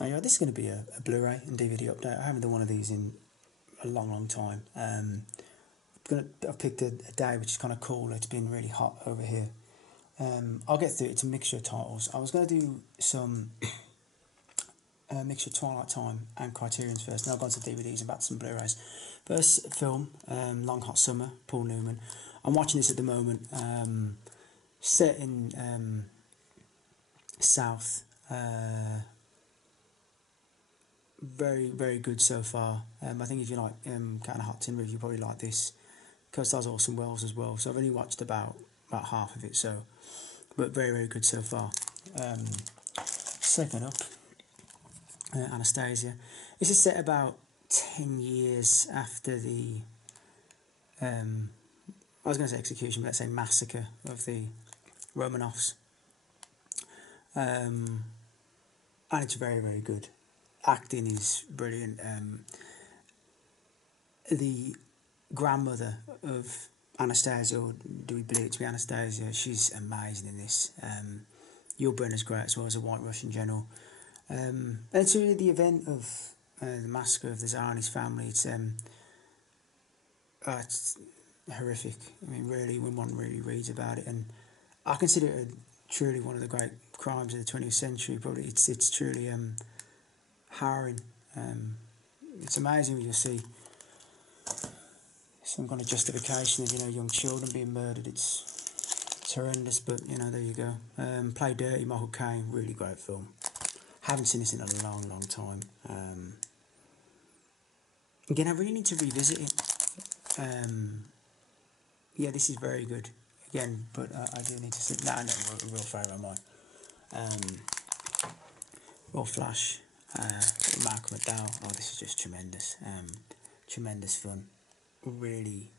Oh yeah, this is going to be a Blu-ray and DVD update. I haven't done one of these in a long, long time. I've picked a day which is kind of cool. It's been really hot over here. I'll get through it. It's a mixture of titles. I was going to do some mixture of Twilight Time and Criterion's first. Now I've gone to DVDs and back to some Blu-rays. First film, Long Hot Summer, Paul Newman. I'm watching this at the moment. Set in South. Very, very good so far. I think if you like kind of hot tin review, you probably like this. Co-stars Orson Welles as well. So I've only watched about half of it. So, but very, very good so far. Second up, Anastasia. This is set about 10 years after the I was going to say execution, but let's say massacre of the Romanovs. And it's very, very good. Acting is brilliant. The grandmother of Anastasia, or do we believe it to be Anastasia? She's amazing in this. Yul Brynner's great as well as a White Russian general. And it's really the event of the massacre of the Tsar and his family. It's horrific. I mean, really, when one really reads about it, and I consider it truly one of the great crimes of the 20th century. Probably, it's truly harrowing. It's amazing when you see some kind of justification of young children being murdered. It's horrendous, but there you go. Play Dirty, Michael Caine, really great film. Haven't seen this in a long, long time. Again, I really need to revisit it. Yeah, this is very good. Again, but I do need to see. No, a real favourite of mine. Raw Flash, Mark McDowell. Oh, this is just tremendous. Tremendous fun. Really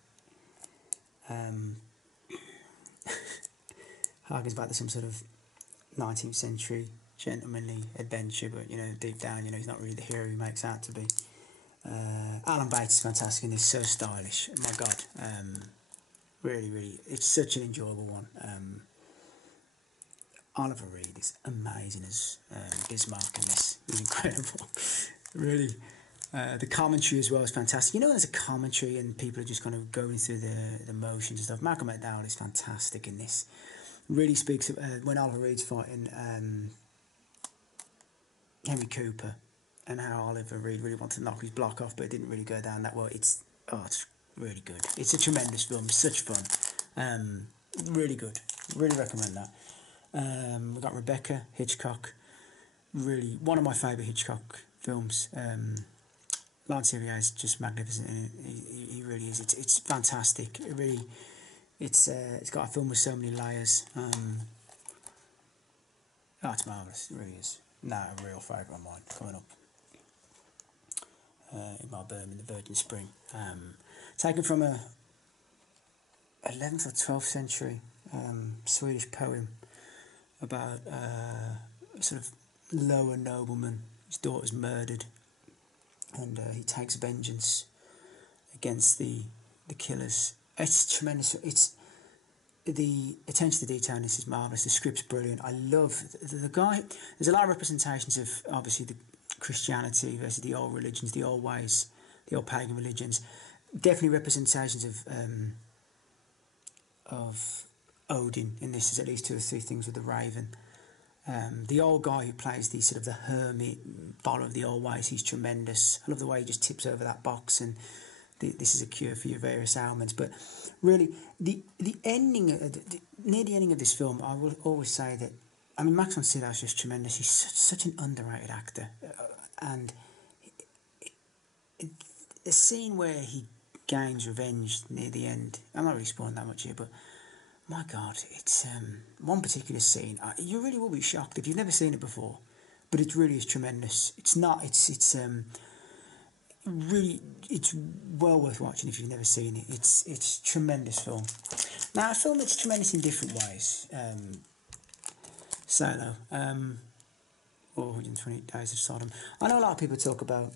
harkens back to some sort of 19th century gentlemanly adventure, but deep down, he's not really the hero he makes out to be. Alan Bates is fantastic and he's so stylish. My God, really, really, it's such an enjoyable one. Oliver Reed is amazing as Bismarck in this. He's incredible, really. The commentary as well is fantastic. There's a commentary and people are just kind of going through the motions and stuff. Malcolm McDowell is fantastic in this. Really speaks of, when Oliver Reed's fighting Henry Cooper and how Oliver Reed really wanted to knock his block off, but it didn't really go down that well. It's really good. It's a tremendous film. Such fun. Really good. Really recommend that. We've got Rebecca, Hitchcock. Really, one of my favourite Hitchcock films. Laurence Olivier is just magnificent in it. He really is. It's fantastic. It really, it's got a film with so many layers. It's marvellous. It really is. A real favourite of mine coming up. In my Birmingham, the Virgin Spring. Taken from a 11th or 12th century Swedish poem about a sort of lower nobleman. His daughter's murdered, and he takes vengeance against the killers. It's tremendous. It's the attention to detail in this is marvellous. The script's brilliant. I love the guy. There's a lot of representations of obviously the Christianity versus the old religions, the old ways, the old pagan religions. Definitely representations of Odin in this. There's at least 2 or 3 things with the raven. The old guy who plays the sort of the hermit, follower of the old ways, he's tremendous. I love the way he just tips over that box and this is a cure for your various ailments. But really, the ending, near the ending of this film, I will always say that, I mean, Max von Sydow is just tremendous. He's such an underrated actor. And the scene where he gains revenge near the end, I'm not really spoiling that much here, but my God, it's one particular scene. You really will be shocked if you've never seen it before, but it really is tremendous. It's really, it's well worth watching if you've never seen it. It's a tremendous film. Now, a film that's tremendous in different ways. Solo, or 120 Days of Sodom. I know a lot of people talk about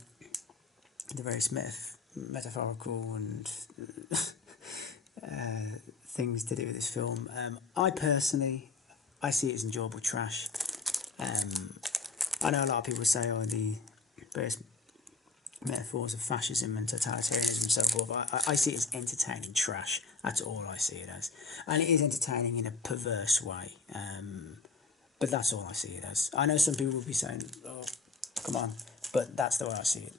the various metaphorical and things to do with this film. I personally, I see it as enjoyable trash. I know a lot of people say, oh, the various metaphors of fascism and totalitarianism and so forth. I see it as entertaining trash. That's all I see it as. And it is entertaining in a perverse way. But that's all I see it as. I know some people will be saying, oh, come on. But that's the way I see it.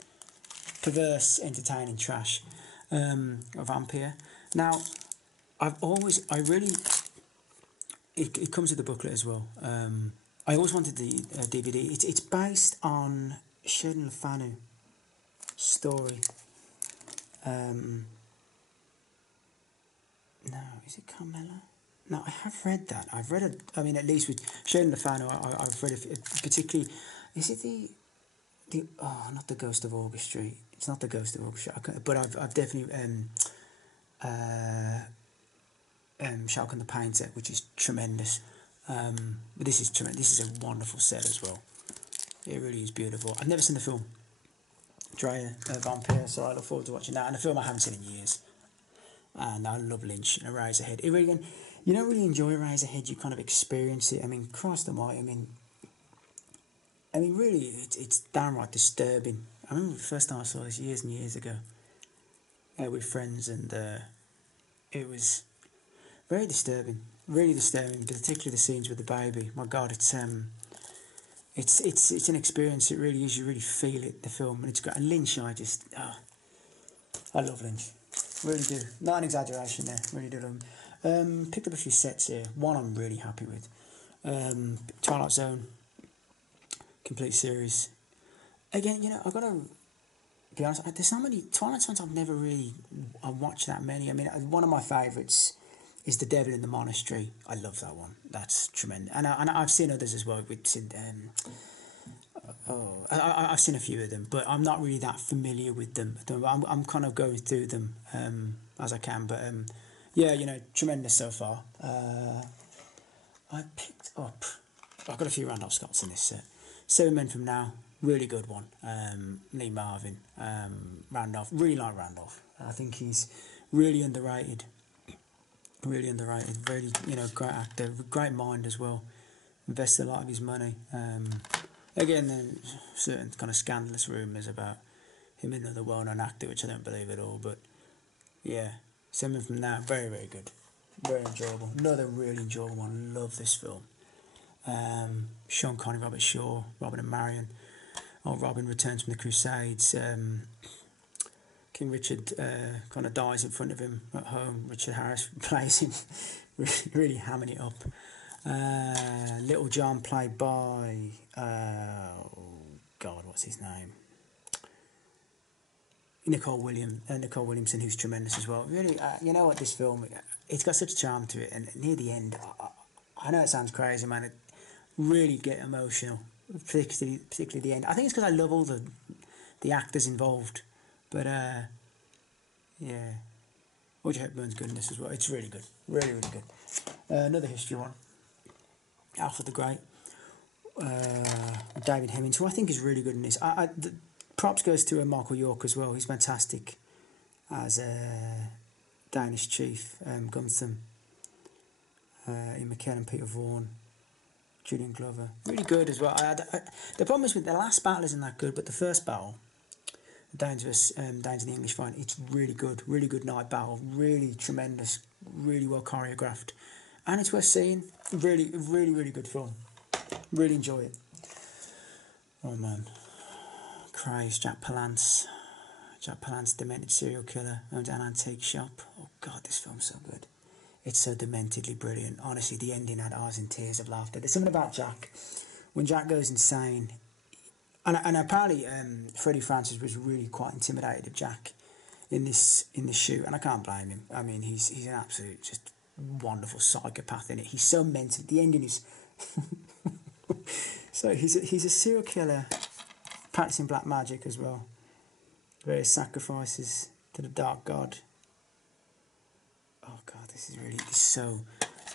Perverse, entertaining trash. A vampire. Now, it comes with the booklet as well. I always wanted the DVD. It's based on Sheridan Le Fanu story. No, is it Carmela? No, I have read that. I've read it. I mean, at least with Sheridan Le Fanu, I've read it. Particularly, is it the not the Ghost of August Street. It's not the Ghost of August Street. But I've definitely Shark and the Painter, which is tremendous. But this is tremendous. This is a wonderful set as well. It really is beautiful. I've never seen the film Drea, Vampire, so I look forward to watching that. And a film I haven't seen in years. And I love Lynch and Eraserhead. You don't really enjoy Eraserhead. You kind of experience it. I mean, Christ Almighty. I mean, really, it's downright disturbing. I remember the first time I saw this years and years ago with friends, and it was very disturbing, really disturbing. Particularly the scenes with the baby. My God, it's an experience. It really is. You really feel it. The film, and it's great. And Lynch, I love Lynch. Really do. Not an exaggeration there. Really do love him. Picked up a few sets here. One I'm really happy with. Twilight Zone. Complete series. Again, I've got to be honest. There's not many Twilight Zones. I've watched that many. I mean, one of my favourites is The Devil in the Monastery. I love that one. That's tremendous. And I've seen others as well. I've seen a few of them, but I'm not really that familiar with them. I'm kind of going through them as I can. But tremendous so far. I picked up. I've got a few Randolph Scotts in this set. 7 Men from Now, really good one. Lee Marvin, Randolph, really like Randolph. I think he's really underrated. Really underrated. Very, great actor, great mind as well. Invested a lot of his money. Again, there's certain kind of scandalous rumours about him and another well-known actor, which I don't believe at all. But yeah, 7 Men from Now, very, very good. Very enjoyable. Another really enjoyable one. Love this film. Sean Connery, Robert Shaw, Robin and Marion. Robin returns from the Crusades. King Richard kind of dies in front of him at home. Richard Harris plays him, really hamming it up. Little John, played by what's his name? Nicole Williamson, who's tremendous as well. Really, you know what? This film, it's got such a charm to it, and near the end, I know it sounds crazy, man. It really get emotional, particularly the end. I think it's because I love all the actors involved, but yeah, Audrey Hepburn's good in this as well. It's really good, really, really good. Another history one, Alfred the Great, David Hemmings, who I think is really good in this. The props goes to Michael York as well. He's fantastic as Danish chief, Gunther, Ian McKellen, Peter Vaughan, Julian Glover, really good as well. The problem is with the last battle isn't that good, but the first battle, Danes in the English fight, it's really good night battle, really tremendous, really well choreographed, and it's worth seeing. Really, really, really good film. Really enjoy it. Oh man, Christ, Jack Palance, demented serial killer, owns an antique shop. Oh God, this film's so good. It's so dementedly brilliant. Honestly, the ending had us in tears of laughter. There's something about Jack. When Jack goes insane, and apparently Freddie Francis was really quite intimidated of Jack in this shoot, and I can't blame him. I mean, he's an absolute just wonderful psychopath in it. He's so mental. The ending is so he's a serial killer practicing black magic as well. Various sacrifices to the dark god. Oh God, this is really so.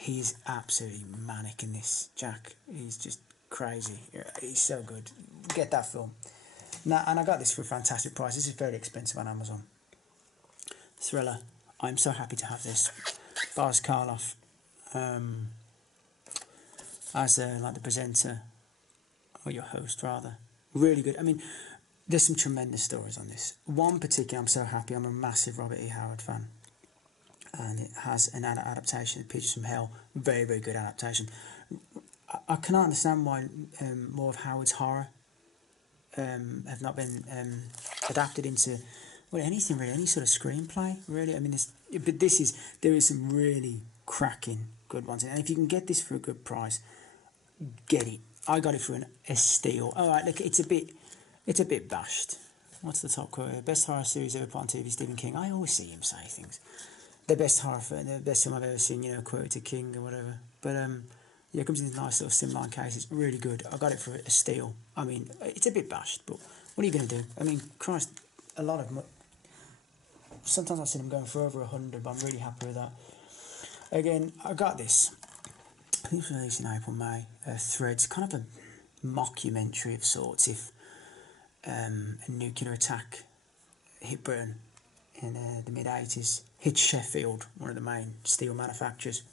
He's absolutely manic in this, Jack. He's just crazy. He's so good. Get that film. Now, and I got this for a fantastic price. This is very expensive on Amazon. Thriller. I'm so happy to have this. Boris Karloff as like the presenter or your host rather. Really good. I mean, there's some tremendous stories on this. One particular, I'm so happy. I'm a massive Robert E. Howard fan, and it has an adaptation of Pictures from Hell. Very, very good adaptation. I cannot understand why more of Howard's horror have not been adapted into anything really, any sort of screenplay really. I mean, there is some really cracking good ones, and if you can get this for a good price, get it. I got it for a steal. All right, look, it's a bit bashed. What's the top quote? Best horror series ever put on TV, Stephen King. I always see him say things. The best horror film, the best film I've ever seen. Quoted to King or whatever. But yeah, it comes in these nice sort of slimline case. It's really good. I got it for a steal. I mean, it's a bit bashed, but what are you going to do? I mean, Christ, a lot of... Sometimes I've seen them going for over 100, but I'm really happy with that. Again, I got this. I think it was released in April, May. Threads, kind of a mockumentary of sorts. If a nuclear attack hit Britain in the mid-80s, hit Sheffield, one of the main steel manufacturers.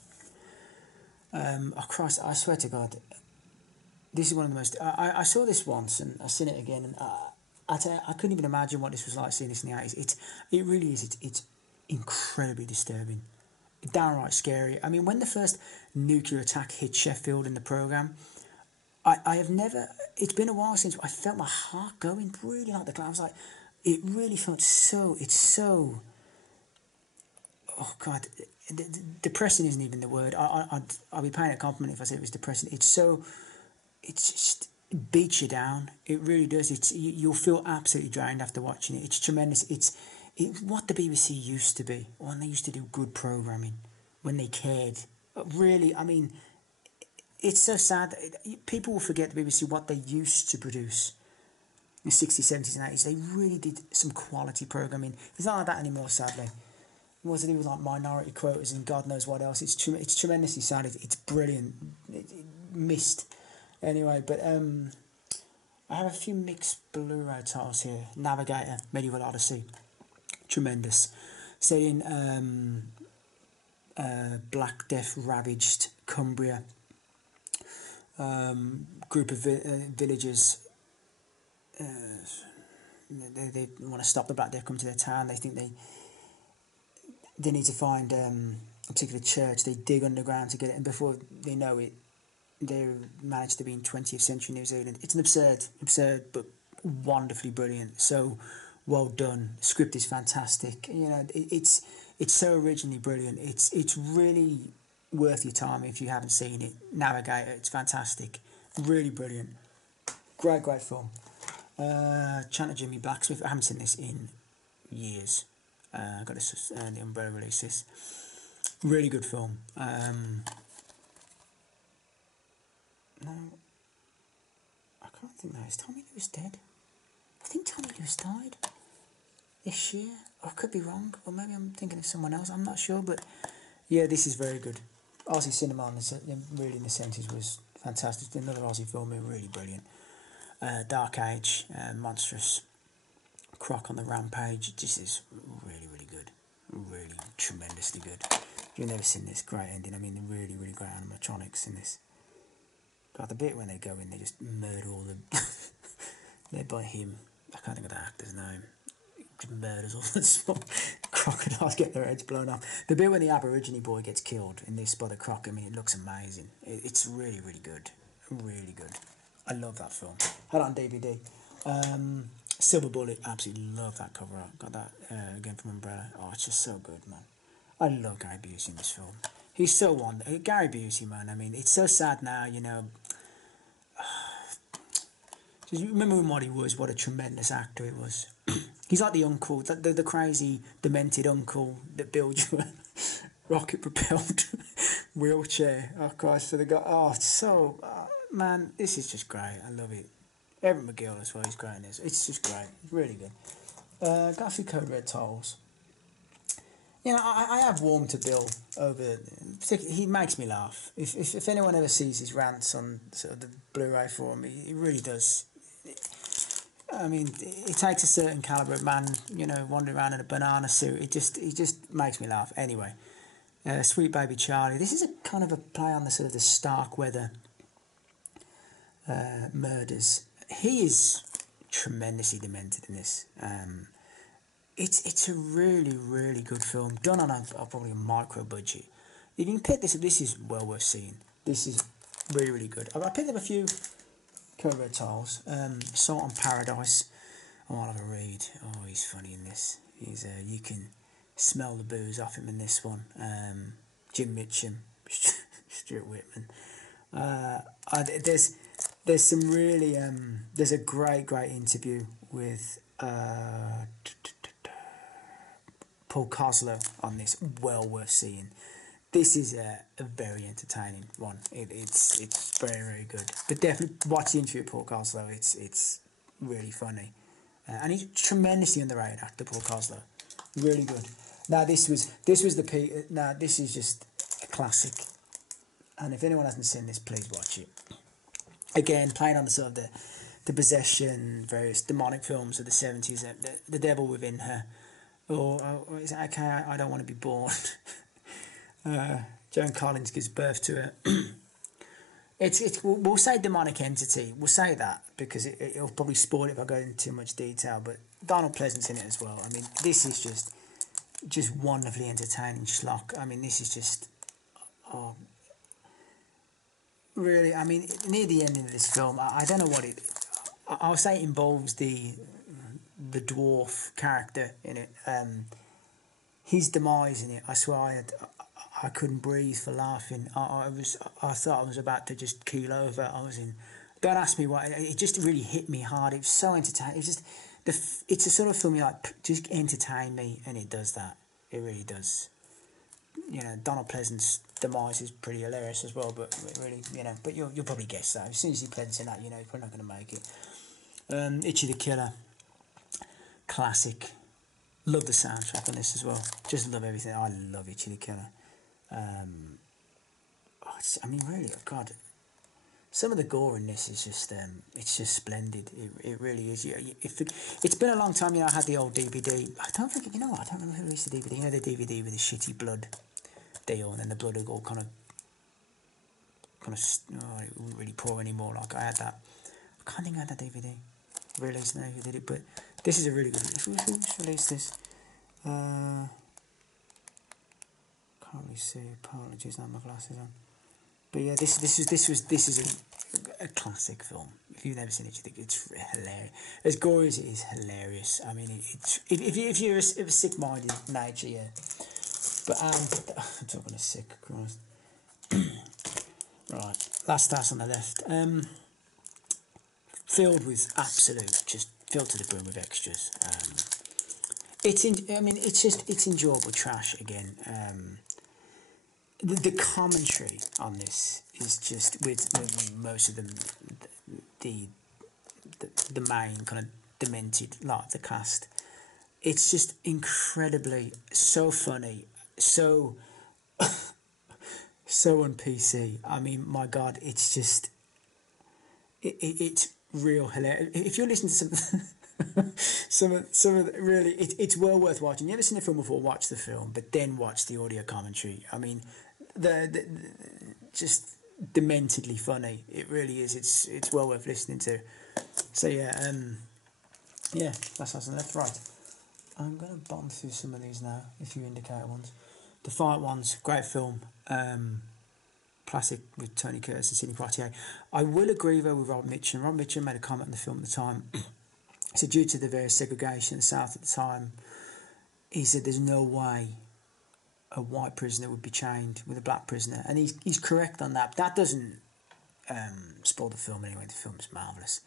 Christ, I swear to God, this is one of the most... I saw this once, and I've seen it again, and I couldn't even imagine what this was like seeing this in the 80s. It really is. It's incredibly disturbing. Downright scary. I mean, when the first nuclear attack hit Sheffield in the programme, I have never... It's been a while since I felt my heart going really like the clown. I was like... It really felt so... It's so... Oh, God. Depressing isn't even the word. I'll be paying a compliment if I say it was depressing. It's so... It's just... It beats you down. It really does. You'll feel absolutely drained after watching it. It's tremendous. It's what the BBC used to be when they used to do good programming, when they cared. Really, I mean, it's so sad. People will forget the BBC, what they used to produce in the 60s, 70s and 80s. They really did some quality programming. It's not like that anymore, sadly. More to do with like minority quotas and God knows what else. It's tremendously sad. It's brilliant. It missed. Anyway, but I have a few mixed Blu-ray titles here. Navigator, Medieval Odyssey. Tremendous. Set in Black Death ravaged Cumbria. Group of villagers. They want to stop the Black Death coming to their town. They think they need to find a particular church. They dig underground to get it, and before they know it, they managed to be in 20th century New Zealand. It's an absurd, but wonderfully brilliant. So well done. The script is fantastic. It's so originally brilliant. It's really worth your time if you haven't seen it. Navigator, it's fantastic. Really brilliant. Great film. Chant of Jimmy Blacksmith. I haven't seen this in years. I got this the Umbrella releases. Really good film. No, I can't think that. Is Tommy Lewis dead? I think Tommy Lewis died this year. I could be wrong, or maybe I'm thinking of someone else. I'm not sure, but yeah, this is very good. Aussie cinema, really in the 70s, was fantastic. Another Aussie film, really brilliant. Dark Age, monstrous. Croc on the Rampage. This is really, really good. Really tremendously good. If you've never seen this, great ending. I mean, really, really great animatronics in this. God, the bit when they go in, they just murder all the... led by him. I can't think of the actor's name. He just murders all the small crocodiles, get their heads blown off. The bit when the Aborigine boy gets killed in this by the croc, I mean, it looks amazing. It's really, really good. Really good. I love that film. Had it on DVD. Silver Bullet, absolutely love that cover art. Got that again from Umbrella. Oh, it's just so good, man. I love Gary Busey in this film. He's so wonderful. Gary Busey, man. I mean, it's so sad now, Just remember what he was, what a tremendous actor he was. He's like the uncle, the crazy, demented uncle that builds you a rocket-propelled wheelchair. Oh, Christ, for the guy. Oh, it's so... man, this is just great. I love it. Evan McGill as well, he's great in this. It's just great. It's really good. Got a few Code Red titles. I have warmed to Bill over... He makes me laugh. If anyone ever sees his rants on sort of the Blu-ray forum, he really does. I mean, it takes a certain calibre of man, wandering around in a banana suit. He just makes me laugh. Anyway, Sweet Baby Charlie. This is a kind of a play on the sort of the Starkweather murders. He is tremendously demented in this. It's a really, really good film, done on a probably a micro budget. If you can pick this up, this is well worth seeing. This is really, really good. I picked up a few Cobra titles. Salt on Paradise. I want to have a read. Oh, he's funny in this. He's you can smell the booze off him in this one. Jim Mitchum, Stuart Whitman. There's some really there's a great interview with Paul Koslo on this. Well worth seeing. This is a very entertaining one. It's very good. But definitely watch the interview with Paul Koslo. It's really funny, and he's tremendously underrated actor. Paul Koslo, really good. Now this was the peak. Now this is just a classic, and if anyone hasn't seen this, please watch it. Again, playing on the sort of the possession, various demonic films of the 70s, the Devil Within Her, or is it Okay, I Don't Want to Be Born. Joan Collins gives birth to it. We'll say demonic entity. We'll say that because it'll probably spoil it if I go into too much detail. But Donald Pleasant's in it as well. I mean, this is just wonderfully entertaining schlock. I mean, this is just really. I mean, near the end of this film, I don't know what it. I'll say it involves the dwarf character in it. His demise in it. I swear, I couldn't breathe for laughing. I thought I was about to just keel over. I was in. Don't ask me why. It just really hit me hard. It was so entertaining. It was just it's a sort of film you like. Just entertain me, and it does that. It really does. You know, Donald Pleasant's demise is pretty hilarious as well. But really, you know, but you'll probably guess that as soon as he Pleasant's in that, you know, he's probably not going to make it. Itchy the Killer, classic. Love the soundtrack on this as well. Just love everything. I love Itchy the Killer. I mean, really, God, some of the gore in this is just, it's just splendid. It really is. It's been a long time, you know, I had the old DVD. I don't remember who released the DVD. You know, the DVD with the shitty blood deal, and then the blood all kind of, it wasn't really poor anymore. Like, I had that. I can't think I had that DVD. Released, no, who did it, but this is a really good, who's released this? Can't really see. Apologies, not my glasses on. But yeah, this is a classic film. If you've never seen it, you think it's hilarious. As gory as it is, hilarious. I mean, it's if you're of a sick-minded nature, yeah. But I'm talking of sick, Christ. Right, last task on the left. Filled with just filled to the brim with extras. It's enjoyable trash again. The commentary on this is just with most of them, the main kind of demented lot of the cast. It's just incredibly so funny, so on PC. I mean, my God, it's just it's real hilarious. If you're listening to some of the, really, it's well worth watching. You ever seen the film before? Watch the film, but then watch the audio commentary. I mean, the just dementedly funny. It really is. It's well worth listening to. So yeah, that's on the left. Right, I'm gonna bomb through some of these now. If you indicate ones, the Fight ones, great film. Classic with Tony Curtis and Sidney Poitier. I will agree though with Rob Mitchum. Rob Mitchum made a comment on the film at the time. So due to the various segregation in the South at the time, he said there's no way a white prisoner would be chained with a black prisoner, and he's correct on that. But that doesn't spoil the film anyway. The film's marvellous.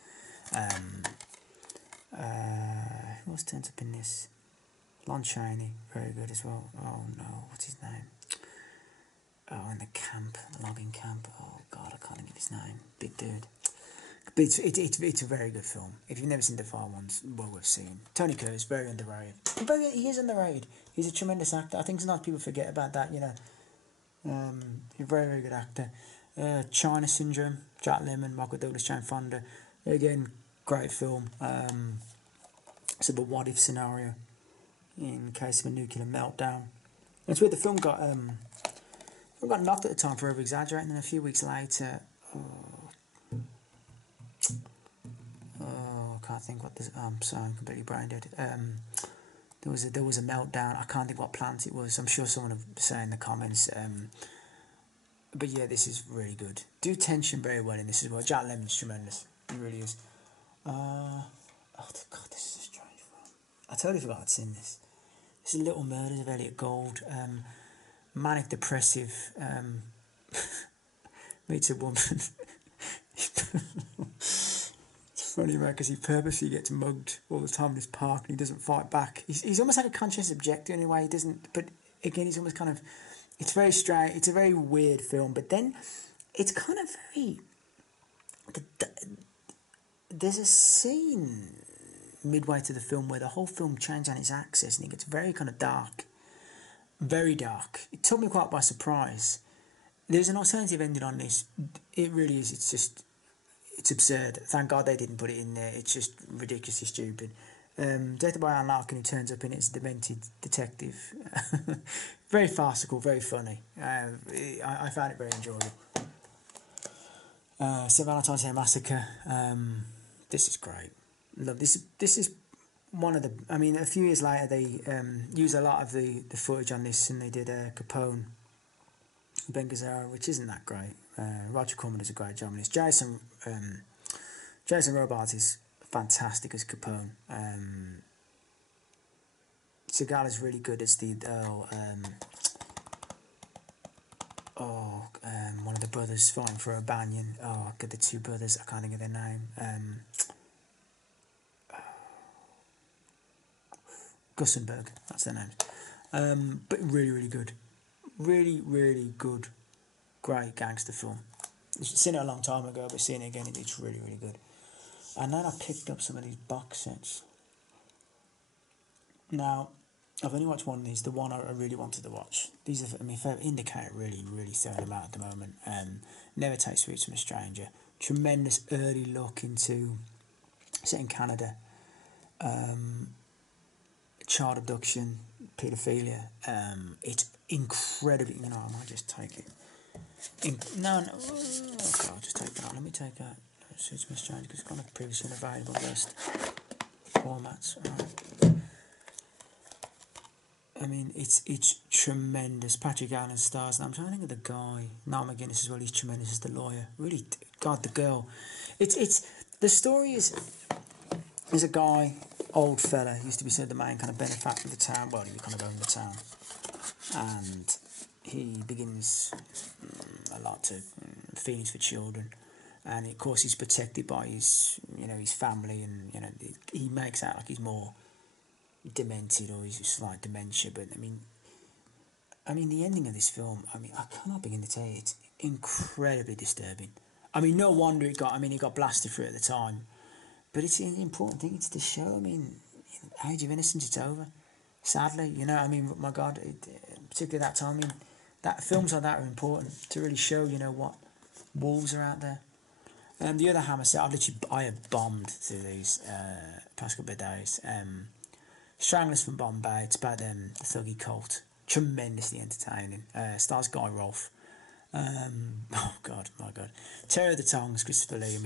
Who else turns up in this? Lon Chaney, very good as well. Oh no, what's his name? Oh, in the camp, logging camp. Oh God, I can't think of his name. Big dude. But it's a very good film. If you've never seen the Fire ones, well worth seeing. Tony Curtis, very underrated. He is underrated. He's a tremendous actor. I think sometimes people forget about that. You know, he's a very good actor. China Syndrome, Jack Lemmon, Michael Douglas, Jane Fonda. Again, great film. It's a what if scenario in case of a nuclear meltdown. It's weird. The film got knocked at the time for over exaggerating, and a few weeks later, can't think what this. I'm sorry, I'm completely brain dead. There was a meltdown. I can't think what plant it was. I'm sure someone will say in the comments. But yeah, this is really good. Do tension very well in this as well. Jack Lemmon's tremendous. He really is. Oh God, this is a strange one. I totally forgot I'd seen this. This is Little Murders of Elliot Gould. Manic depressive. Meets a woman. It's funny, right? Because he purposely gets mugged all the time in this park, and he doesn't fight back. He's almost like a conscious objector in a way. He doesn't, but again, he's almost kind of. It's very strange. It's a very weird film, but then it's kind of very. There's a scene midway to the film where the whole film changes on its axis, and it gets very kind of dark. Very dark. It took me quite by surprise. There's an alternative ending on this. It really is. It's absurd. Thank God they didn't put it in there. It's just ridiculously stupid. Directed by Alan Larkin, who turns up in it as a demented detective. Very farcical, very funny. I found it very enjoyable. St. Valentine's Day Massacre. This is great. Love this. This is one of the. I mean, a few years later, they used a lot of the footage on this, and they did Capone, Ben Gazzara, which isn't that great. Roger Corman does a great job in this. Jason Robards is fantastic as Capone. Seagal is really good as the one of the brothers fighting for O'Banion. Oh, God, the two brothers. I can't think of their name. Gussenberg, that's their names. But really, really good. Really, really good. Great gangster film. I've seen it a long time ago, but seeing it again, it's really, really good. And then I picked up some of these box sets. Now, I've only watched one of these, the one I really wanted to watch. These are, I mean, Indicator really, really throwing them out at the moment. Never Take Sweets from a Stranger. Tremendous early look into, set in Canada, child abduction, paedophilia. It's incredibly, I might just take it. No, okay, I'll just take that. Let me take that. Suits from a Stranger because it's got a previously unavailable list. Formats, right. I mean, it's tremendous. Patrick Allen stars, and I'm trying to think of the guy. Niall McGuinness as well. He's tremendous as the lawyer. Really, God, the girl. It's the story is. There's a guy, old fella, he used to be said the main kind of benefactor of the town. Well, he kind of owned the town, and he begins a lot to feelings for children, and of course he's protected by his family, and he makes out like he's more demented or he's just like dementia. But I mean the ending of this film, I cannot begin to tell you, it's incredibly disturbing. I mean, no wonder it got blasted for it at the time, but it's an important thing. It's to show, age of innocence, it's over, sadly, my God, particularly that time, that films like that are important to really show, what wolves are out there. And the other Hammer set, I have bombed through these past couple of days. Stranglers from Bombay. It's about the thuggy cult. Tremendously entertaining. Stars Guy Rolfe. Oh God, my God. Terror of the Tongues, Christopher Lee.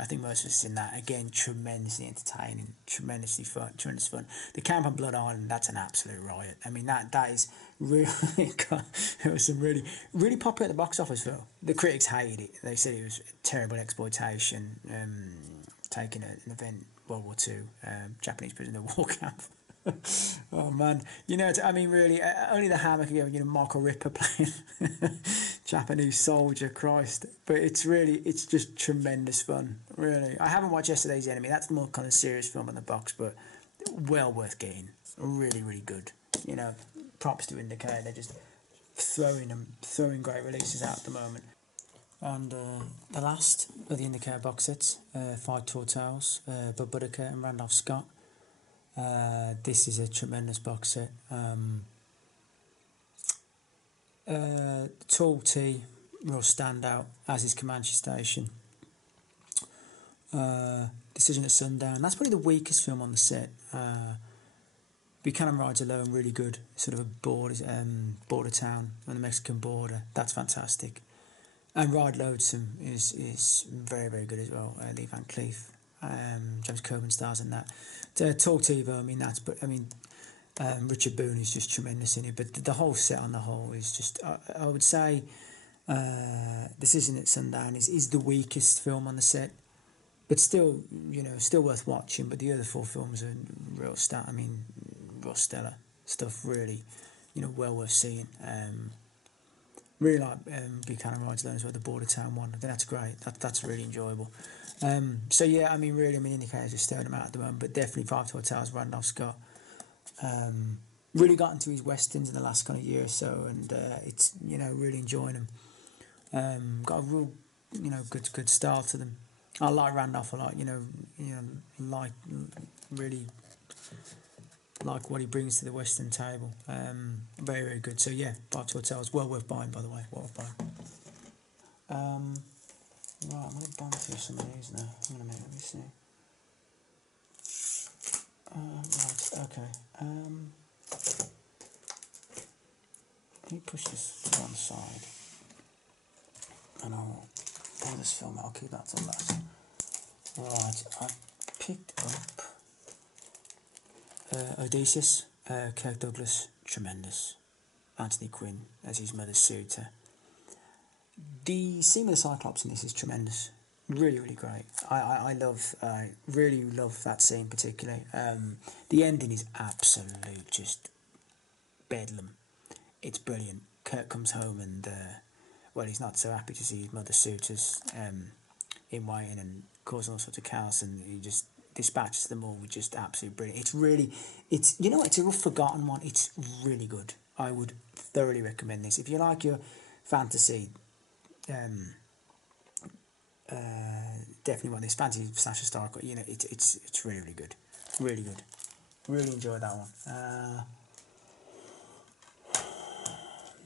I think most of us seen that. Again, tremendously entertaining, tremendously fun, tremendous fun. The Camp on Blood Island, that's an absolute riot. That is really, it was some really, really popular at the box office film. The critics hated it. They said it was terrible exploitation, taking an event, World War II, Japanese prisoner of war camp. Oh man, really, only the Hammer can go. Michael Ripper playing Japanese soldier, Christ. But it's just tremendous fun. Really, I haven't watched Yesterday's Enemy. That's the more kind of serious film in the box, but well worth getting. Really, really good. Props to Indicator. They're just throwing great releases out at the moment. And the last of the Indicator box sets, Five Tall Tales, Bob Whittaker and Randolph Scott. This is a tremendous box set. Tall T, real standout, as is Comanche Station. Decision at Sundown. That's probably the weakest film on the set. Buchanan Rides Alone, really good. Sort of a border town on the Mexican border. That's fantastic. And Ride Lonesome is very, very good as well. Lee Van Cleef. James Coburn stars in that. Tortilla, I mean Richard Boone is just tremendous in it, but the whole set on the whole is just. I would say this isn't at Sundown is the weakest film on the set, but still still worth watching. But the other four films are real real stellar stuff. Really, well worth seeing. Really like Buchanan Rides Alone as well, the Border Town one. I think that's great. That's really enjoyable. So yeah, really, indicators are staring them out at the moment, but definitely Five Tall Tales. Randolph Scott really got into his westerns in the last kind of year or so, and it's really enjoying them. Got a real good style to them. I like Randolph a lot. Like really like what he brings to the Western table. Very, very good. So yeah, Five Tall Tales, well worth buying, by the way. Well worth buying. Right, I'm going to bomb through some of these now. Let me see. Right, okay. Let me push this to one side. And I'll pull this film out. I'll keep that to last. Right, I picked up Odysseus, Kirk Douglas, tremendous. Anthony Quinn as his mother's suitor. The scene with the Cyclops in this is tremendous. Really, really great. I really love that scene particularly. The ending is absolute, just bedlam. It's brilliant. Kirk comes home and, he's not so happy to see his mother's suitors in waiting and causing all sorts of chaos, and he just dispatches them all with just absolute brilliant. It's a rough forgotten one. It's really good. I would thoroughly recommend this. If you like your fantasy, definitely want this fantasy / historical. It's really, really good, really good. Really enjoyed that one.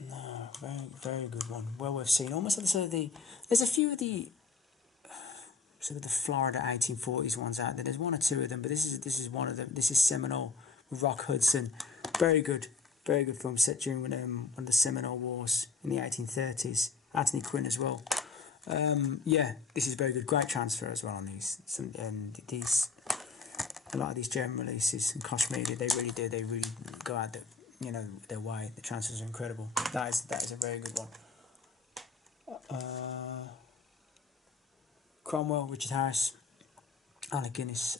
No, very, very good one. Well worth seeing. Almost like there's a few of the Florida 1840s ones out there. There's one or two of them, but this is one of them. This is Seminole with Rock Hudson. Very good film set during one of the Seminole Wars in the 1830s. Anthony Quinn as well. This is very good. Great transfer as well on these. A lot of these German releases and Koch Media, they really do. They really go out their way. The transfers are incredible. That is a very good one. Cromwell, Richard Harris, Alec Guinness.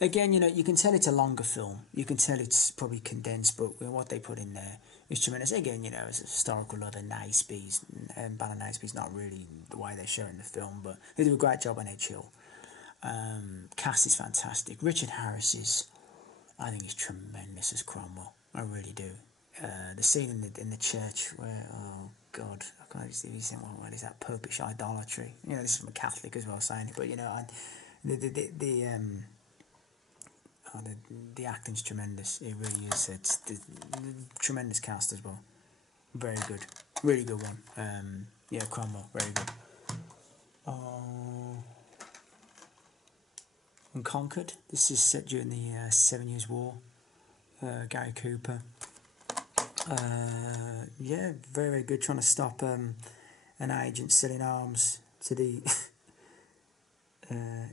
Again, you can tell it's a longer film. You can tell it's probably condensed, but what they put in there is tremendous. Again, it's a historical love of Naisby's, and Banner Naisby's not really the way they show it in the film, but they do a great job on Edge Hill. Cast is fantastic. Richard Harris I think he's tremendous as Cromwell. I really do. The scene in the church where, oh God, I can't even think what is that popish idolatry. This is a Catholic as well saying it, but the acting's tremendous. It really is. It's the tremendous cast as well. Very good, really good one. Cromwell, very good. Unconquered. This is set during the 7 Years' War. Gary Cooper. Very, very good. Trying to stop an agent selling arms to the.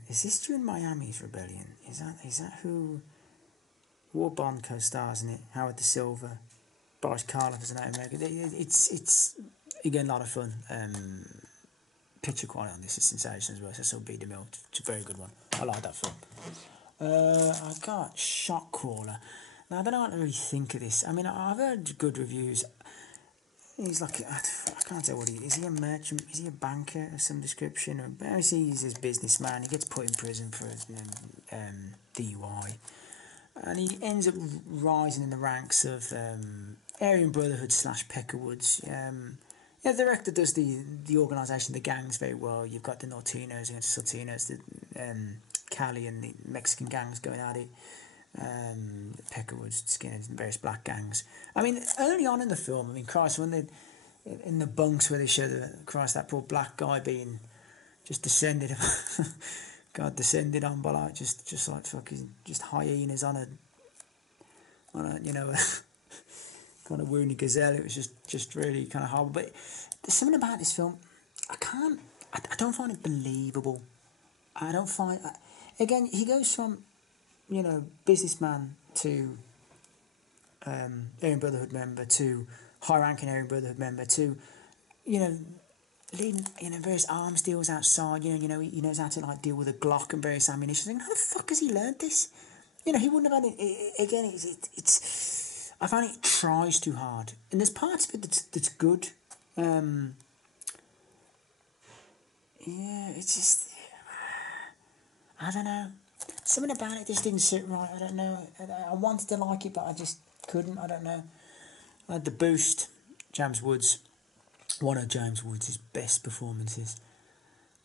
Is this during Miami's rebellion? Is that who? War Bond co-stars in it. Howard Da Silva, Boris Karloff as an American. It's again a lot of fun. Picture quality on this is sensational as well. So it's all B. DeMille. It's a very good one. I like that film. I got Shockcrawler. Now I don't know what to really think of this. I mean, I've heard good reviews. He's like, I can't tell what he is. He a merchant? Is he a banker of some description? Or he's a businessman. He gets put in prison for DUI, and he ends up rising in the ranks of Aryan Brotherhood / Peckerwoods. The director does the organisation, the gangs very well. You've got the Nortinos against the Saltinos, the Cali and the Mexican gangs going at it. Peckerwoods, Skinners, and various black gangs. I mean, early on in the film, Christ, when they in the bunks where they show that poor black guy being just descended, descended on by like just like fucking just hyenas on a kind of wounded gazelle. It was just really kind of horrible. But there's something about this film I don't find it believable. I don't find again, he goes from, businessman to Aryan Brotherhood member to high-ranking Aryan Brotherhood member to, you know, leading, various arms deals outside. He knows how to like deal with a Glock and various ammunition. How the fuck has he learned this? He wouldn't have had it. Again, it's I find it tries too hard, and there's parts of it that's good. Yeah, it's just, I don't know. Something about it just didn't sit right. I don't know. I wanted to like it, but I just couldn't. I don't know. I had the boost. James Woods, one of James Woods' best performances.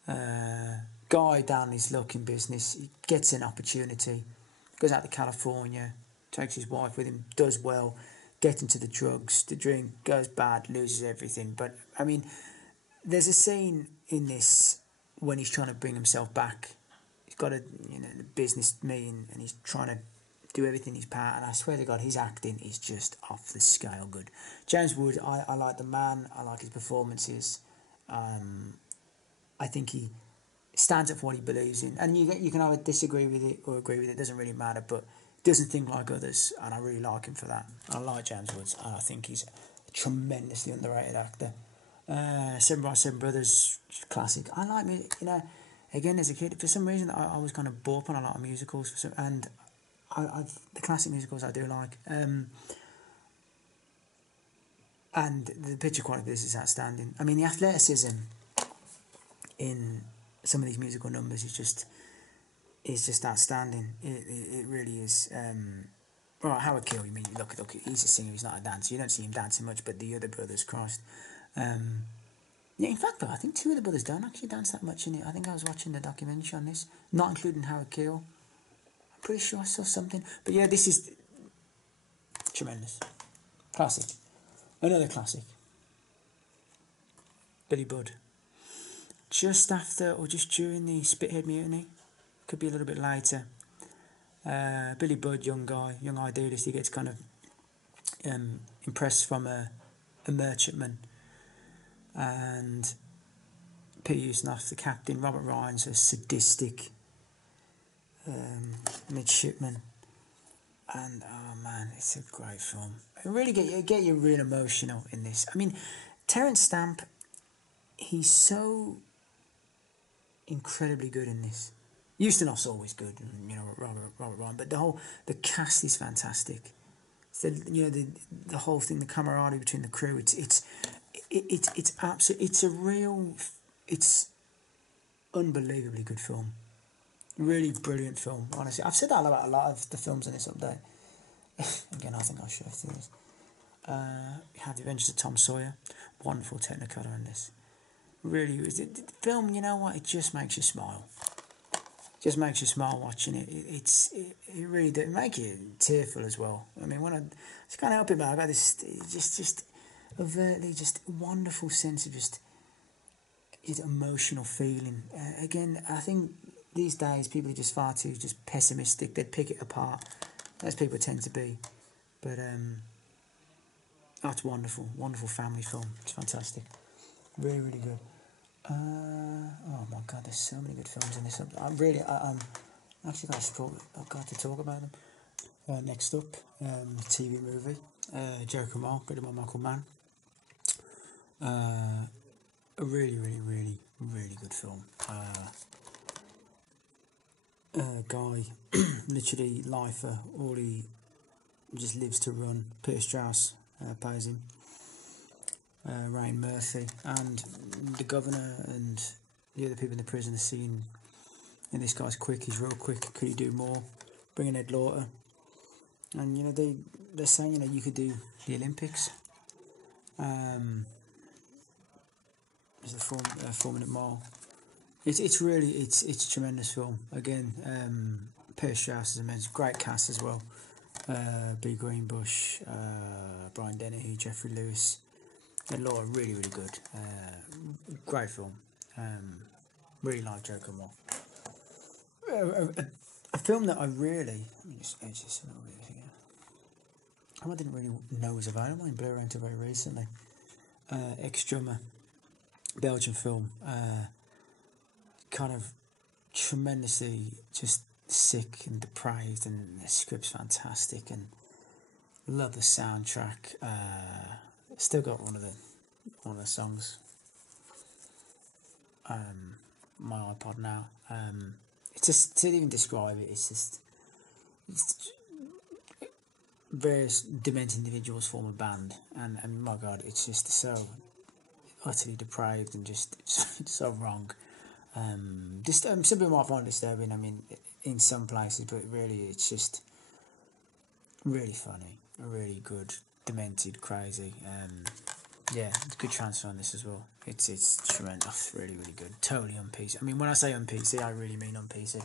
Guy down his luck in business. He gets an opportunity, goes out to California, takes his wife with him, does well, gets into the drugs, the drink goes bad, loses everything. But I mean, there's a scene in this when he's trying to bring himself back. He's got a business meeting and he's trying to do everything in his power. And I swear to God, his acting is just off the scale good. James Wood, I like the man. I like his performances. I think he stands up for what he believes in. And you can either disagree with it or agree with it. It doesn't really matter. But he doesn't think like others. And I really like him for that. I like James Woods. And I think he's a tremendously underrated actor. 7 by 7 Brothers, classic. I like music, again, as a kid, for some reason, I was kind of brought up on a lot of musicals, and the classic musicals I do like. And the picture quality of this is outstanding. I mean, the athleticism in some of these musical numbers is just outstanding. It really is. Right, Howard Keel, you mean, look, he's a singer, he's not a dancer. You don't see him dancing much, but the other brothers, Christ. Yeah, in fact, though, I think 2 of the brothers don't actually dance that much in it. I think I was watching the documentary on this, not including Howard Keel. I'm pretty sure I saw something. But yeah, this is tremendous. Classic. Another classic. Billy Budd. Just after or just during the Spithead Mutiny, could be a little bit later. Billy Budd, young guy, young idealist, he gets kind of impressed from a merchantman. And Peter Ustinov, the captain, Robert Ryan's a sadistic midshipman. And oh man, it's a great film. It really get you real emotional in this. I mean, Terence Stamp, he's so incredibly good in this. Ustinov's always good, Robert Ryan, but the cast is fantastic. So, the whole thing, the camaraderie between the crew, it's absolutely, it's unbelievably good film. Really brilliant film, honestly. I've said that about a lot of the films in this update. Again, I think I should have said this. You have The Adventures of Tom Sawyer. Wonderful Technicolor in this. Really, the film, you know what? It just makes you smile. Just makes you smile watching it. It really does make you tearful as well. I mean, when I just can't help it, man. I got this just overtly just wonderful sense of just emotional feeling. Again, I think these days people are just far too just pessimistic. They'd pick it apart, as people tend to be. But that's wonderful family film. It's fantastic, really, really good. Oh my God, there's so many good films in this. I'm actually got to talk about them. Next up, TV movie, Jericho Mall, written by Michael Mann. A really, really, really, really good film. Guy, literally lifer, all he just lives to run. Peter Strauss plays him. Ryan Murphy and the governor and the other people in the prison are seeing, and this guy's quick, he's real quick, could he do more? Bring in Ed Lauter. And they're saying, you could do the Olympics. There's the 4 minute mile. It's really it's a tremendous film. Again, Peter Strauss is immense, great cast as well. B. Greenbush, Brian Dennehy, Jeffrey Lewis. And Laura, really, really good. Great film. Really like Joker more. A film that I really... Let me just edge this a little bit here. I didn't really know was available in Blu-ray until very recently. Ex-Drummer, Belgian film. Kind of tremendously just sick and depraved, and the script's fantastic, and love the soundtrack. Still got one of the songs my iPod now. It's just to even describe it. It's various demented individuals form a band, and my God, it's just so utterly depraved and just it's so wrong. Some people might find it disturbing. I mean, in some places, but really, it's just really funny, really good, demented, crazy. Yeah, it's a good transfer on this as well. It's tremendous, really good. Totally on PC. I mean, when I say on PC, I really mean on PC.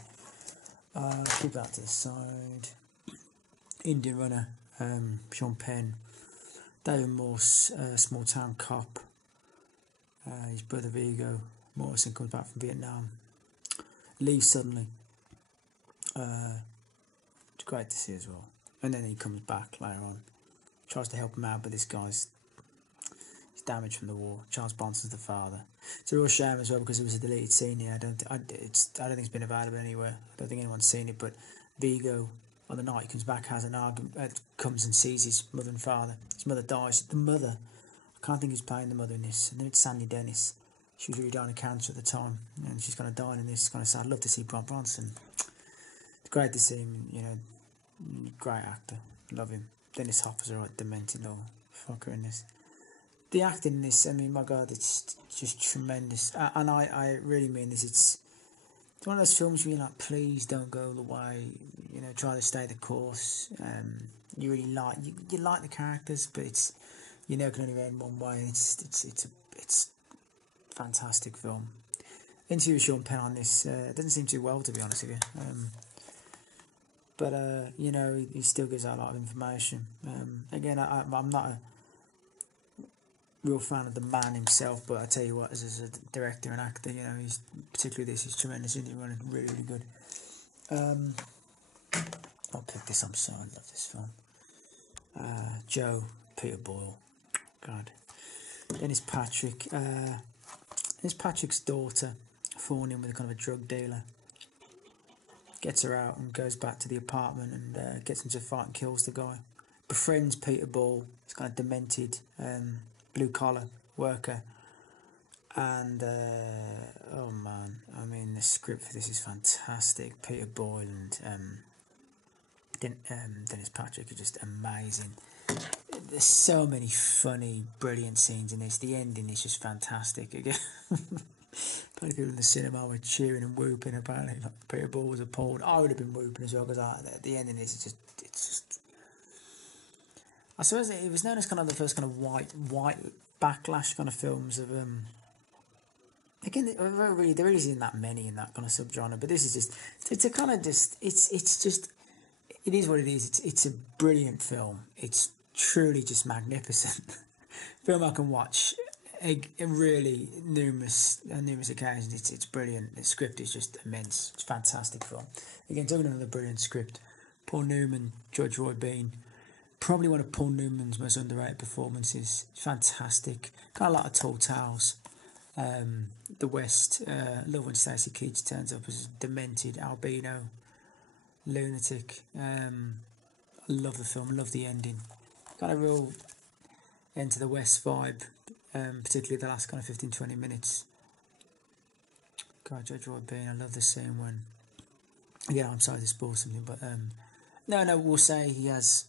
Keep that to the side. Indian Runner, Sean Penn, David Morse, Small Town Cop. His brother Viggo Mortensen comes back from Vietnam. Leaves suddenly. It's great to see as well. And then he comes back later on. Tries to help him out, but this guy's damaged from the war. Charles Bronson's the father. It's a real shame as well because it was a deleted scene here. I don't think it's been available anywhere. I don't think anyone's seen it. But Viggo, on the night he comes back, has an argument. Comes and sees his mother and father. His mother dies. The mother, I can't think who's playing the mother in this. I think it's Sandy Dennis. She was really dying of cancer at the time, and she's going to die in this. It's kind of sad. I'd love to see Bronson. It's great to see him. You know, great actor. Love him. Dennis Hopper's a right demented little fucker in this. The acting in this, I mean, my God, it's just tremendous. And I really mean this. It's one of those films where you're like, please don't go the way, you know, try to stay the course. You really like you like the characters, but it's you know can only end one way. It's a fantastic film. Interview with Sean Penn on this doesn't seem too well, to be honest with you. But you know, he still gives out a lot of information. Again, I'm not a real fan of the man himself, but I tell you what, as a director and actor, you know, he's particularly this is tremendous. He's running really good. I'll pick this. I'm sorry, I love this film. Joe, Peter Boyle, God. Dennis Patrick. Dennis Patrick's daughter, falling in with a kind of a drug dealer. Gets her out and goes back to the apartment and gets into a fight and kills the guy. Befriends Peter Boyle. He's kind of demented. Blue collar worker, and oh man, I mean the script for this is fantastic. Peter Boyle and Dennis Patrick are just amazing. There's so many funny, brilliant scenes in this. The ending is just fantastic. Again, probably people in the cinema were cheering and whooping about it. Like Peter Boyle was appalled. I would have been whooping as well because the ending is just I suppose it was known as kind of the first kind of white backlash kind of films of again there really isn't that many in that kind of subgenre, but this is just it's a kind of just it's just it is what it is. It's a brilliant film. It's truly just magnificent film I can watch really numerous occasions. It's brilliant. The script is just immense. It's a fantastic film. Again, talking another brilliant script. Paul Newman, Judge Roy Bean. Probably one of Paul Newman's most underrated performances. Fantastic. Kind of like a Tall Tales. The West. Love when Stacey Keach turns up as a demented albino lunatic. I love the film. Love the ending. Got a real Enter the West vibe. Particularly the last kind of 15-20 minutes. God, Judge Roy Bean. I love the scene when... Yeah, I'm sorry to spoil something, but... No, we'll say he has...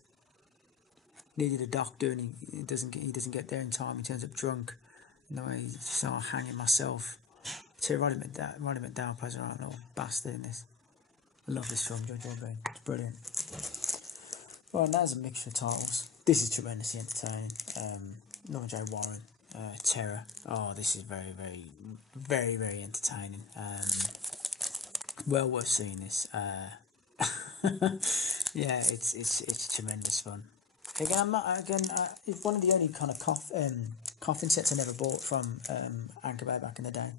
needed a doctor and he doesn't get there in time. He turns up drunk. You know, he started hanging myself. So Roddy McDowall plays a right little bastard in this. I love this film, Judge Roy Bean. It's brilliant. Right, now there's a mixture of titles. This is tremendously entertaining. Norman J. Warren, Terror. Oh, this is very entertaining. Well worth seeing this. Yeah, it's tremendous fun. Again, it's one of the only kind of coffin sets I never bought from Anchor Bay back in the day.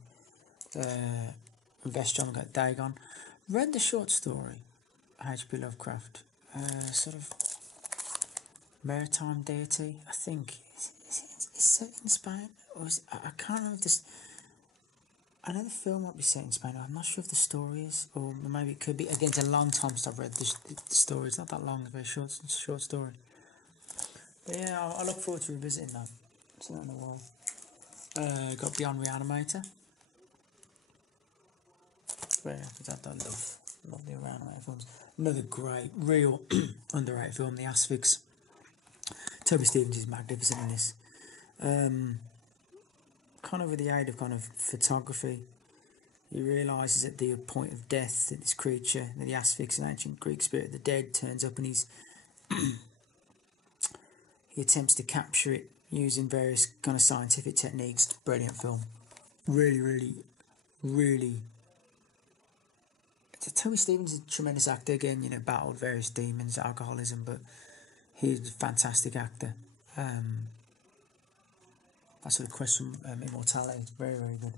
Vestron got Dagon. Read the short story, H.P. Lovecraft, sort of maritime deity, I think. Is it set in Spain? Or I can't remember if this... I know the film might be set in Spain. I'm not sure if the story is, or maybe it could be. Again, it's a long time since I've read the story. It's not that long, a very short story. But yeah, I look forward to revisiting that. It's not in a while. Got Beyond Reanimator. Very happy with that. I love the Reanimator films. Another great, real underrated film, The Asphyx. Toby Stephens is magnificent in this. Kind of with the aid of kind of photography, he realises at the point of death that this creature, that the Asphyx, an ancient Greek spirit of the dead, turns up, and he attempts to capture it using various kind of scientific techniques. Brilliant film. Really, really, really. Toby Stephens is a tremendous actor. Again, battled various demons, alcoholism, but he's a fantastic actor. That sort of quest from immortality is very, very good.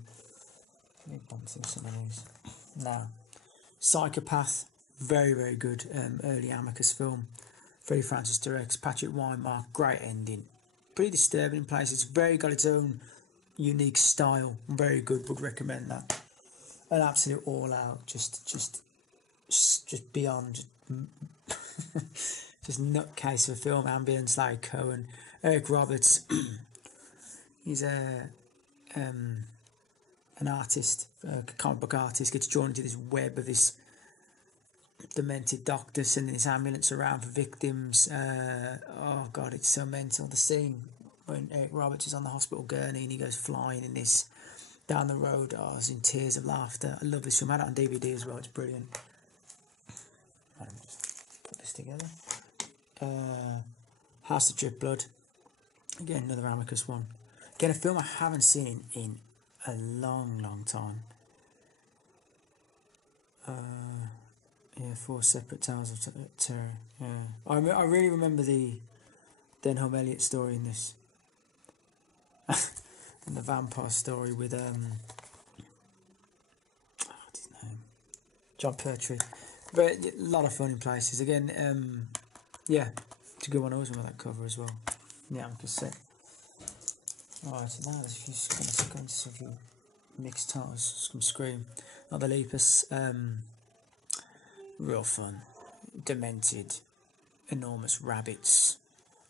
Let me bump through some of these. Now, Psychopath, very, very good early Amicus film. Freddie Francis directs, Patrick Weinmark, great ending. Pretty disturbing in places, very got its own unique style, very good, would recommend that. An absolute all out, just beyond, just nutcase of a film. Ambulance, Larry Cohen, Eric Roberts. He's an artist, a comic book artist, gets drawn into this web of this demented doctor sending his ambulance around for victims. Oh God, it's so mental. The scene when Eric Roberts is on the hospital gurney and he goes flying in this down the road. I was in tears of laughter. I love this film. I had it on DVD as well. It's brilliant. Let me just put this together. House of Drip Blood. Again, another Amicus one. Again, a film I haven't seen in a long, long time. Yeah, 4 Separate Tales of Terror. Yeah, I really remember the Denholm Elliott story in this, and the vampire story with what's his name, John Pertwee. But a lot of fun in places. Again, yeah, it's a good one. I always remember that cover as well. Yeah, I'm just set. Alright, so now there's a few sequences, a few mixed titles from Scream. Not the Lepus, real fun. Demented, enormous rabbits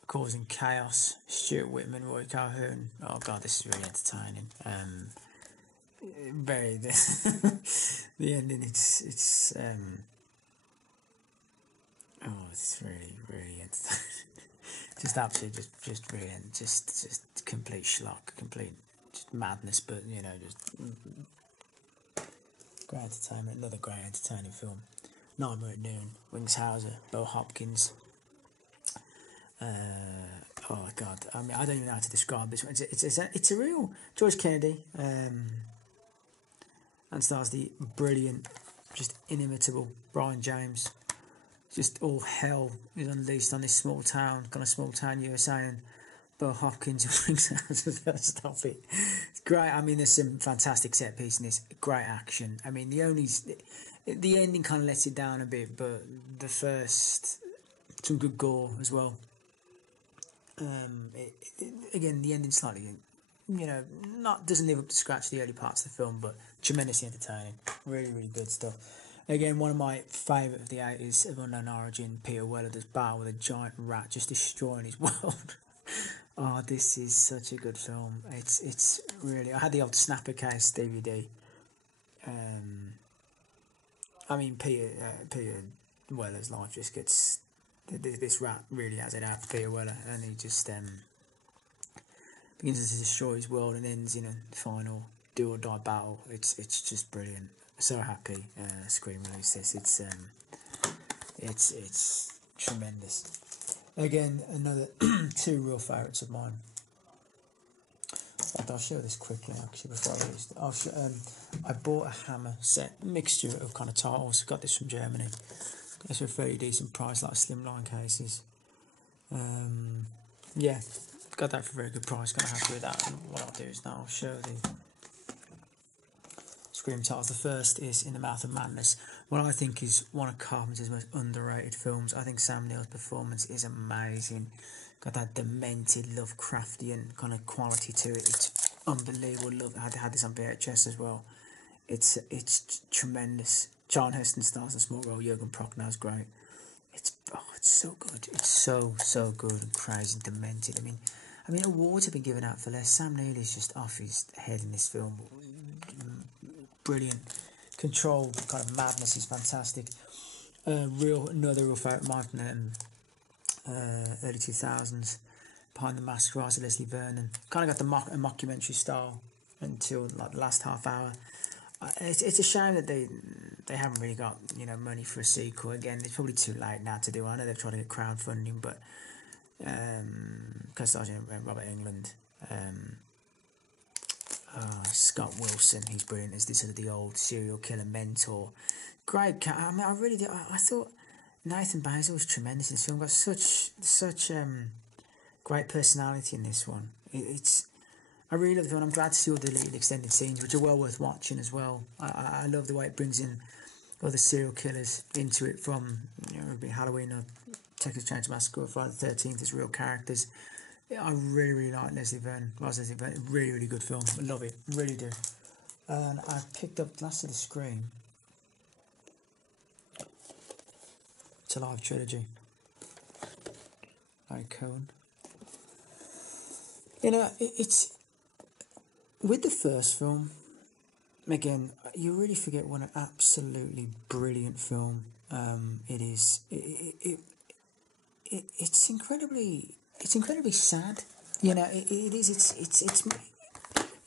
causing chaos. Stuart Whitman, Roy Calhoun. Oh God, this is really entertaining. Very the ending. It's really, really entertaining. Just absolutely, just brilliant. Just complete schlock, complete just madness. But just great entertainment. Another great entertaining film. Nightmare at Noon. Wings Hauser, Bo Hopkins. Oh God, I mean, I don't even know how to describe this one. It's a real George Kennedy, and stars the brilliant, just inimitable Brian James. Just all hell is unleashed on this small town, kind of small town USA, and Bo Hopkins brings out to stop it. It's great. I mean, there's some fantastic set piece in this. Great action. I mean, the ending kind of lets it down a bit, but the first, some good gore as well. Again, the ending slightly, doesn't live up to scratch the early parts of the film, but tremendously entertaining. Really, really good stuff. Again, one of my favourite of the 80s of unknown origin, Peter Weller does battle with a giant rat just destroying his world. Oh, this is such a good film. It's really. I had the old Snapper Case DVD. I mean, Peter Weller's life just gets. This rat really has it out for Peter Weller, and he just begins to destroy his world and ends in a final do or die battle. It's just brilliant. So happy Scream released this. It's tremendous. Again, another two real favourites of mine. I'll show this quickly actually before I release it. I bought a Hammer set, mixture of kind of titles. Got this from Germany. Got this for a fairly decent price, like slimline cases. Yeah, got that for a very good price. Kind of happy with that. And what I'll do is now I'll show the Scream titles. The first is In the Mouth of Madness. What I think is one of Carpenter's most underrated films. I think Sam Neill's performance is amazing. Got that demented Lovecraftian kind of quality to it. It's unbelievable. I had this on VHS as well. it's tremendous. John Heston stars in a small role. Jürgen Prochnow is great. It's so good. It's so good and crazy and demented. I mean, awards have been given out for less. Sam Neill is just off his head in this film. Brilliant, controlled kind of madness is fantastic. Another real favourite of mine from the early 2000s. Behind the Mask, of Leslie Vernon. Kind of got the mockumentary style until like the last half hour. It's a shame that they haven't really got money for a sequel. Again, it's probably too late now to do. I know they've tried to get crowdfunding, but because Robert Englund, Scott Wilson, he's brilliant as this sort of the old serial killer mentor. Great cat. I mean, I really did. I thought Nathan Basil was tremendous in this film. Got such great personality in this one. I really love the film. I'm glad to see all the little extended scenes, which are well worth watching as well. I love the way it brings in other serial killers into it, from Halloween or Texas Chainsaw Massacre or Friday the 13th as real characters. Yeah, I really like Leslie Vernon. Really good film. I love it, really do. And I picked up Last of the Scream. It's a live trilogy. Larry Cohen. It's with the first film. Again, you really forget what an absolutely brilliant film it is. It's incredibly sad. It is.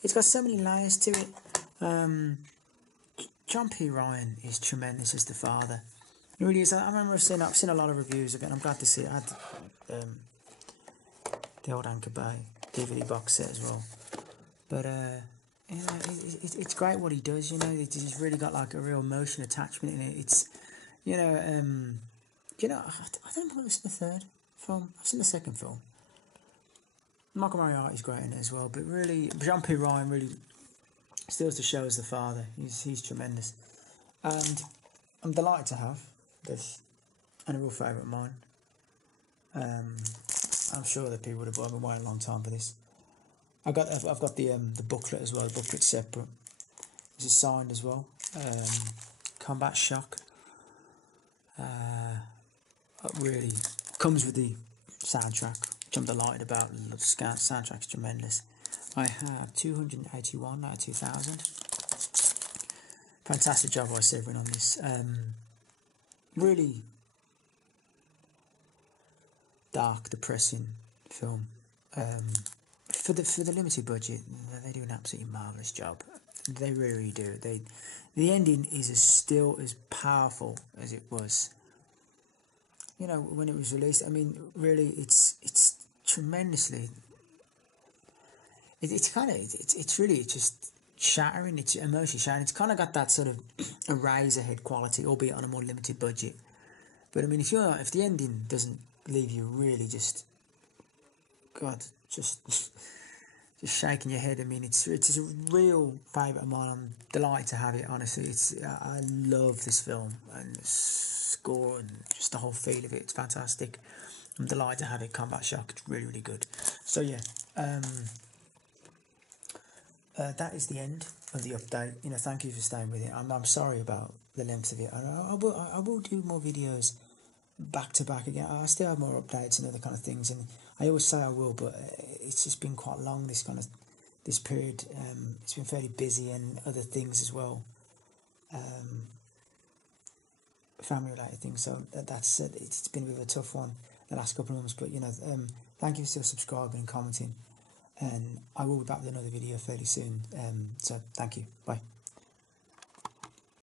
It's got so many layers to it. John P. Ryan is tremendous as the father. It really is. I remember I've seen a lot of reviews of it. And I'm glad to see it. I had the old Anchor Bay DVD box set as well. But it's great what he does. He's really got like a real emotion attachment in it. It's I don't know if it was the third film. I've seen the second film. Michael Moriarty's great in it as well. But really, John P. Ryan really steals the show as the father. He's tremendous, and I'm delighted to have this, and a real favourite of mine. I'm sure that people would have been waiting a long time for this. I've got the booklet as well. The booklet's separate. This is signed as well. Combat Shock. Really comes with the soundtrack, which I'm delighted about. The soundtrack's tremendous. I have 281 out of 2000. Fantastic job by Severin on this. Really dark, depressing film. For the limited budget, they do an absolutely marvellous job. They really do. The ending is still as powerful as it was. When it was released. I mean, really, it's tremendously. It's really just shattering. It's emotionally shattering. It's kind of got that sort of a Razorhead quality, albeit on a more limited budget. But I mean, if the ending doesn't leave you really just shaking your head. I mean, it's a real favourite of mine. I'm delighted to have it. Honestly, I love this film, and the score and just the whole feel of it. It's fantastic. I'm delighted to have it. Combat Shock. It's really good. So yeah, that is the end of the update. Thank you for staying with it. I'm sorry about the length of it. I will do more videos back to back again. I still have more updates and other kind of things, and I always say I will, but it's just been quite long this period. It's been fairly busy, and other things as well, family related things. So that's it's been a bit of a tough one the last couple of months. But thank you for still subscribing and commenting, and I will be back with another video fairly soon. So thank you. Bye.